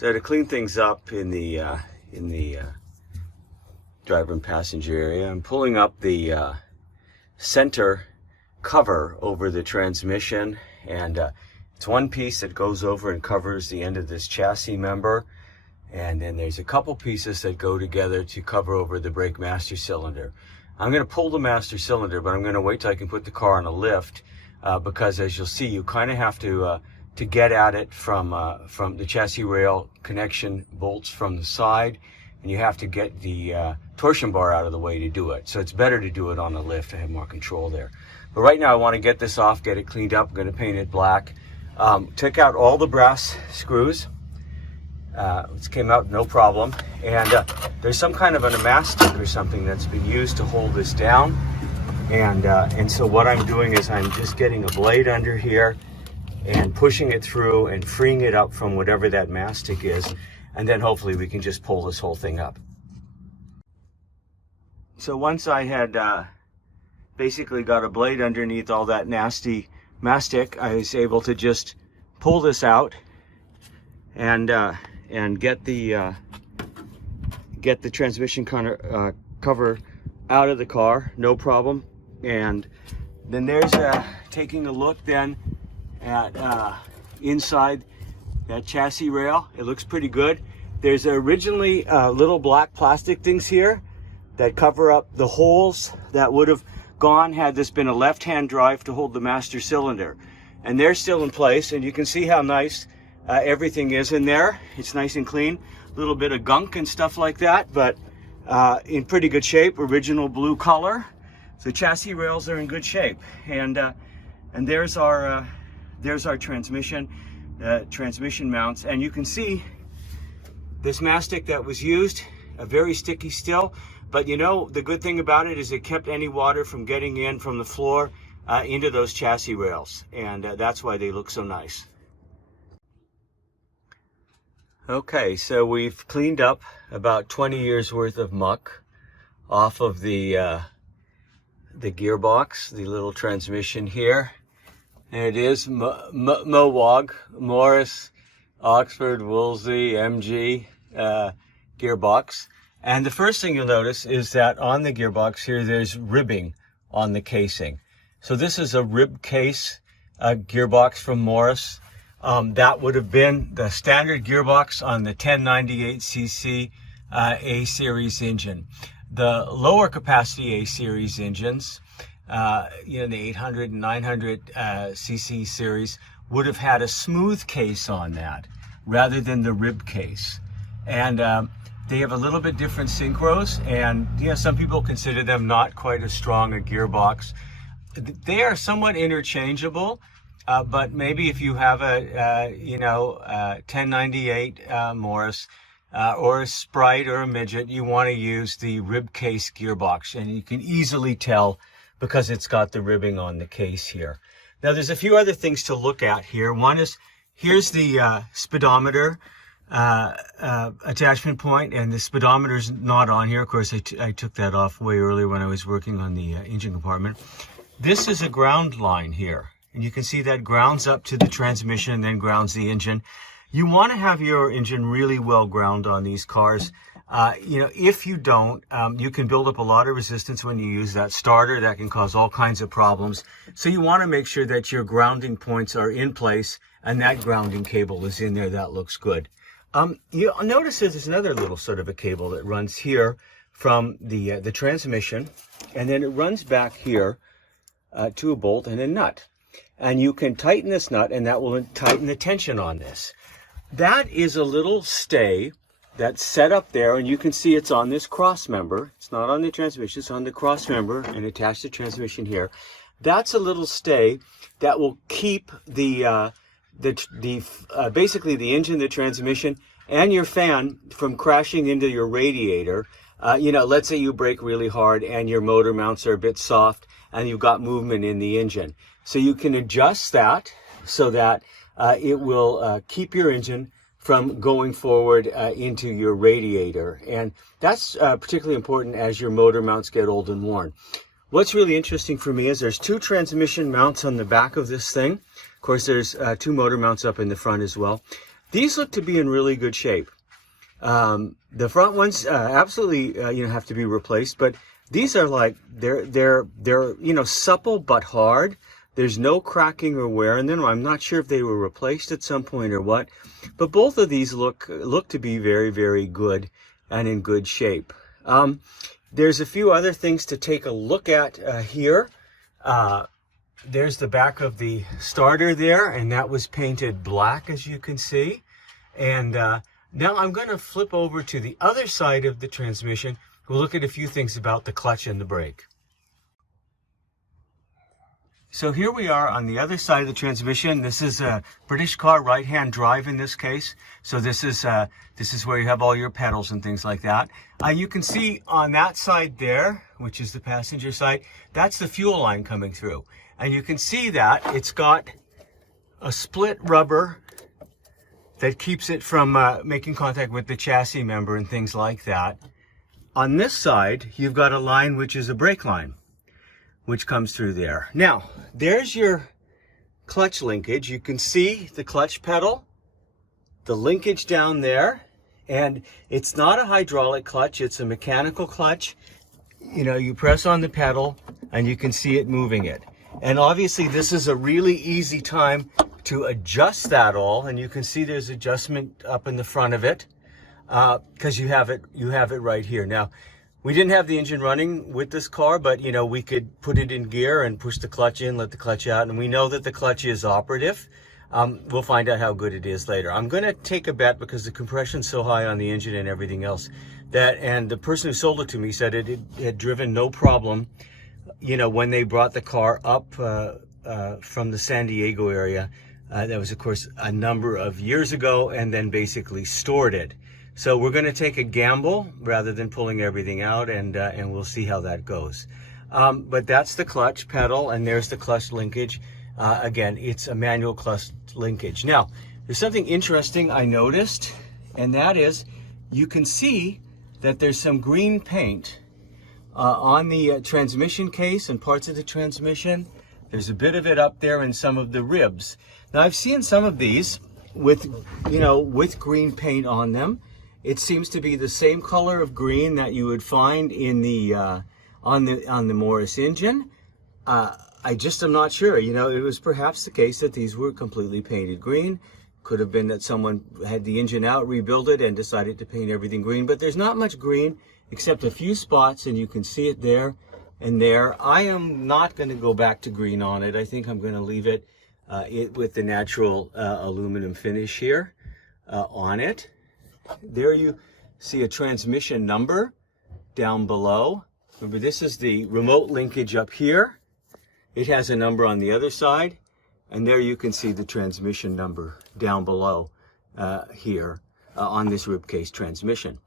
So to clean things up in the driver and passenger area, I'm pulling up the center cover over the transmission, and it's one piece that goes over and covers the end of this chassis member, and then there's a couple pieces that go together to cover over the brake master cylinder. I'm going to pull the master cylinder, but I'm going to wait till I can put the car on a lift, because as you'll see, you kind of have to get at it from the chassis rail connection bolts from the side, and you have to get the torsion bar out of the way to do it. So it's better to do it on a lift to have more control there. But right now I want to get this off, get it cleaned up. I'm going to paint it black. Take out all the brass screws. It came out no problem. And there's some kind of a mastic or something that's been used to hold this down. And so what I'm doing is I'm just getting a blade under here and pushing it through and freeing it up from whatever that mastic is. And then hopefully we can just pull this whole thing up. So once I had basically got a blade underneath all that nasty mastic, I was able to just pull this out and get the transmission cover out of the car, no problem. And then there's taking a look then at inside that chassis rail. It looks pretty good. There's originally little black plastic things here that cover up the holes that would have gone had this been a left-hand drive to hold the master cylinder, and they're still in place, and you can see how nice everything is in there. It's nice and clean, a little bit of gunk and stuff like that, but in pretty good shape. Original blue color. So chassis rails are in good shape, and there's our transmission mounts, and you can see this mastic that was used, very sticky still, but you know, the good thing about it is it kept any water from getting in from the floor into those chassis rails, and that's why they look so nice. Okay, so we've cleaned up about 20 years worth of muck off of the gearbox, the little transmission here. There it is, Mowag, Morris, Oxford, Woolsey, MG gearbox. And the first thing you'll notice is that on the gearbox here, there's ribbing on the casing. So this is a rib case gearbox from Morris. That would have been the standard gearbox on the 1098cc A-series engine. The lower capacity A-series engines, the 800 and 900 cc series, would have had a smooth case on that rather than the rib case. And they have a little bit different synchros, and some people consider them not quite as strong a gearbox. They are somewhat interchangeable, but maybe if you have a 1098 Morris or a Sprite or a Midget, you want to use the rib case gearbox, and you can easily tell because it's got the ribbing on the case here. Now there's a few other things to look at here. One is, here's the speedometer attachment point, and the speedometer's not on here. Of course, I took that off way earlier when I was working on the engine compartment. This is a ground line here, and you can see that grounds up to the transmission and then grounds the engine. You want to have your engine really well ground on these cars. If you don't, you can build up a lot of resistance when you use that starter. That can cause all kinds of problems. So you want to make sure that your grounding points are in place and that grounding cable is in there. That looks good. You'll notice there's another little sort of a cable that runs here from the transmission, and then it runs back here to a bolt and a nut. And you can tighten this nut, and that will tighten the tension on this. That is a little stay that's set up there, and you can see it's on this cross member. It's not on the transmission, it's on the cross member and attached to the transmission here. That's a little stay that will keep basically the engine, the transmission, and your fan from crashing into your radiator. Let's say you brake really hard and your motor mounts are a bit soft and you've got movement in the engine. So you can adjust that so that it will keep your engine from going forward into your radiator. And that's particularly important as your motor mounts get old and worn. What's really interesting for me is there's two transmission mounts on the back of this thing. Of course, there's two motor mounts up in the front as well. these look to be in really good shape. The front ones absolutely have to be replaced, but these are like they're supple but hard. There's no cracking or wear in them. I'm not sure if they were replaced at some point or what, but both of these look to be very, very good and in good shape. There's a few other things to take a look at here. There's the back of the starter there, and that was painted black, as you can see. And now I'm going to flip over to the other side of the transmission. We'll look at a few things about the clutch and the brake. So here we are on the other side of the transmission. This is a British car right-hand drive in this case. So this is where you have all your pedals and things like that. You can see on that side there, which is the passenger side, that's the fuel line coming through. And you can see that it's got a split rubber that keeps it from making contact with the chassis member and things like that. On this side, you've got a line which is a brake line, which comes through there. Now, there's your clutch linkage. You can see the clutch pedal, the linkage down there, and it's not a hydraulic clutch, it's a mechanical clutch. You press on the pedal and you can see it moving it. And obviously this is a really easy time to adjust that all, and you can see there's adjustment up in the front of it because you have it right here. Now, we didn't have the engine running with this car, but we could put it in gear and push the clutch in, let the clutch out, and we know that the clutch is operative. We'll find out how good it is later. I'm going to take a bet, because the compression's so high on the engine and everything else, and the person who sold it to me said it had driven no problem, when they brought the car up from the San Diego area. That was, of course, a number of years ago, and then basically stored it. So we're going to take a gamble rather than pulling everything out, and we'll see how that goes. But that's the clutch pedal, and there's the clutch linkage. Again, it's a manual clutch linkage. Now, there's something interesting I noticed, and that is you can see that there's some green paint on the transmission case and parts of the transmission. There's a bit of it up there in some of the ribs. Now, I've seen some of these with green paint on them. It seems to be the same color of green that you would find in the on the Morris engine. I just am not sure. It was perhaps the case that these were completely painted green. Could have been that someone had the engine out, rebuilt it, and decided to paint everything green. But there's not much green except a few spots, and you can see it there and there. I am not going to go back to green on it. I think I'm going to leave it, with the natural aluminum finish here on it. There you see a transmission number down below. Remember, this is the remote linkage up here. It has a number on the other side, and there you can see the transmission number down below here on this ribcase transmission.